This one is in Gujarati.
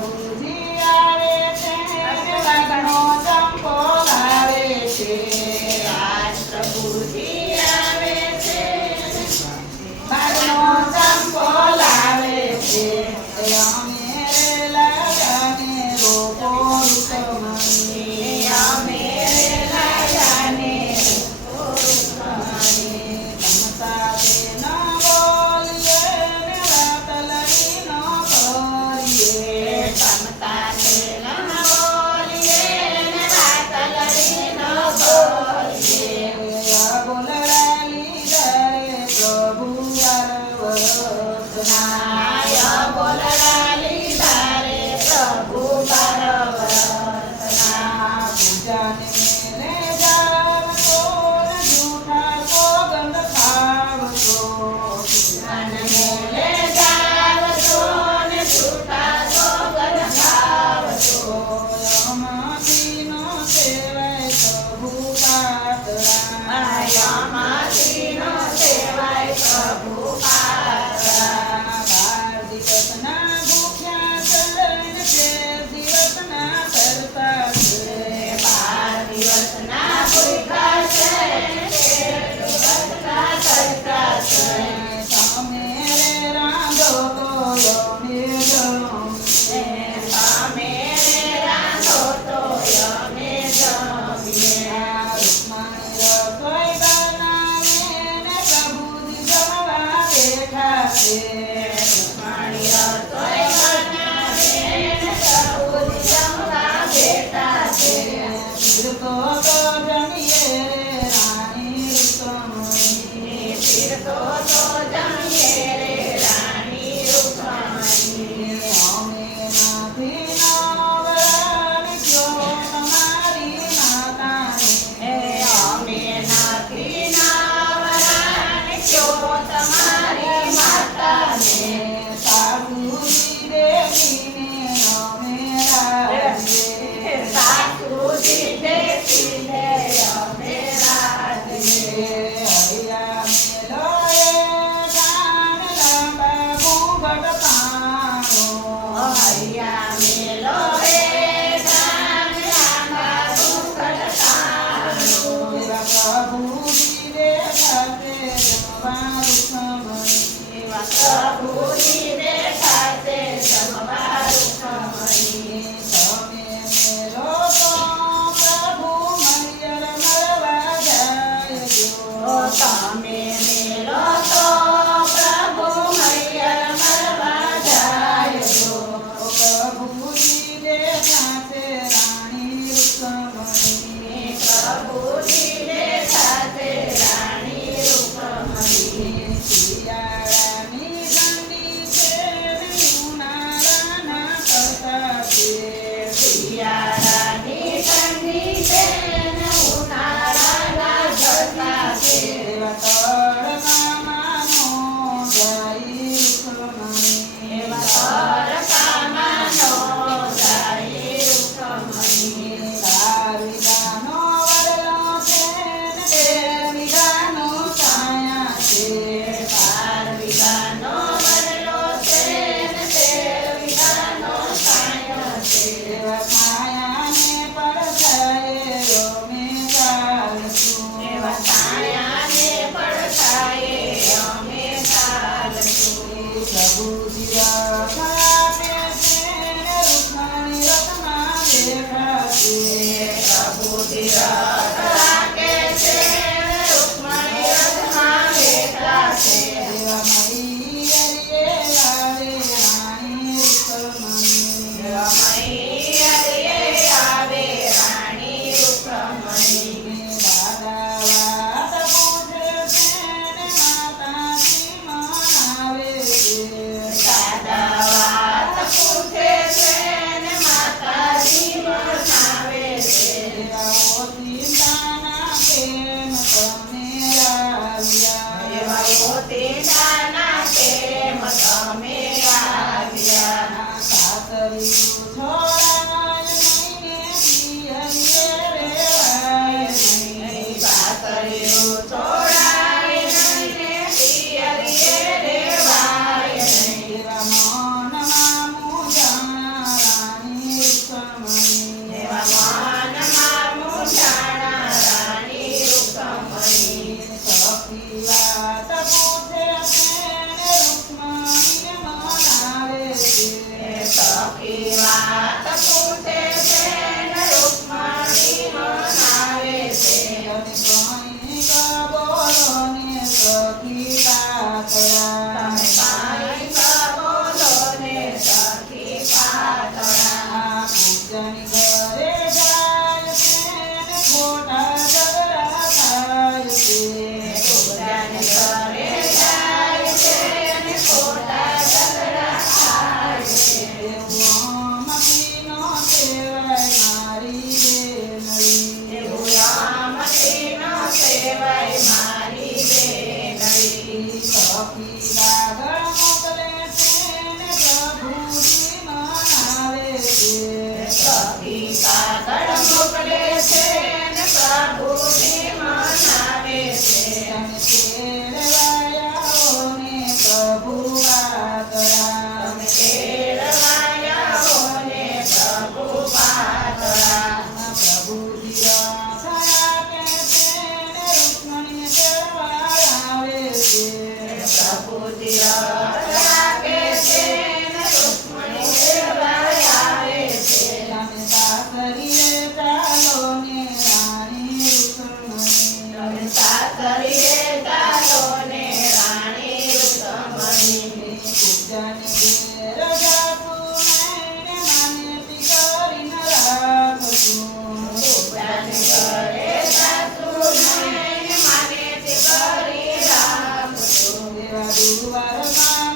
પ્રભુજી આવે છે વાઘનો ચંપો લાવે છે આજ પ્રભુજી આવે છે વાઘનો ચંપો લાવે છે અમે લાગાને રોકો રૂકમણી અમે લાયાને તમતા તે ન બોલીએ ને વાત લડી ન બોલીએ નાય બોલડાલી ધારે પ્રભુ બરવર્તના અને મેલે જાવતો ને છૂટા સોગન ખાવતો માયામાંથી નો સેવાય પ્રભુ પાત્રા બાર દિવસના ભૂખ્યા છે તેર દિવસના તરતા છે તમે રાંધો તો અમે જમીએ પાણી રસોઈ બનાવે ને પ્રભુજી જમવા બેઠા છે ફિરતો તો જમીએ રે રાણી રૂકમણી હે અમે નથી નાવરાને કયો તમારી માતાને સાસુજી દેખીને અમે રાજે હરિયા મેલો રે ધાન લાંબા ઘૂંઘટ તાણું એવા પ્રભુજી બેઠા છે જમવા રૂકમણી તમે મેલો તો પ્રભુ મૈયર મરવા જાય જો પ્રભુજી બેઠા છે રાણી રૂકમણી શિયાળાની ઠંડી છે ને ઉનાળાના ઝરતા છે એવા તડકામાં નો જાય રૂકમણી બાર વીઘાનો વડલો છે ને 13 વીઘાનો છાંયો છે એવા છાયાને પડછાયે અમે ચાલશું પ્રભુજી રથ રાખે છે રૂકમણી રથમાં બેઠા છે બુદ્ધિ રથ રાખે છે ને રૂક્ષ્મણી મેળવા આવે છે. તમે સાસરીએ ચાલો ને રાણી રૂક્ષ્મણી. તમે સાસરીએ ચાલો ને રાણી રૂક્ષ્મણી. પૂજાને ઘેર જાતું નૈને માનેતી કરીને રાખશું. પૂજાને ઘરે સાસુ નૈન માનેતી કરી રાખશું. એવા દુર્વારમાં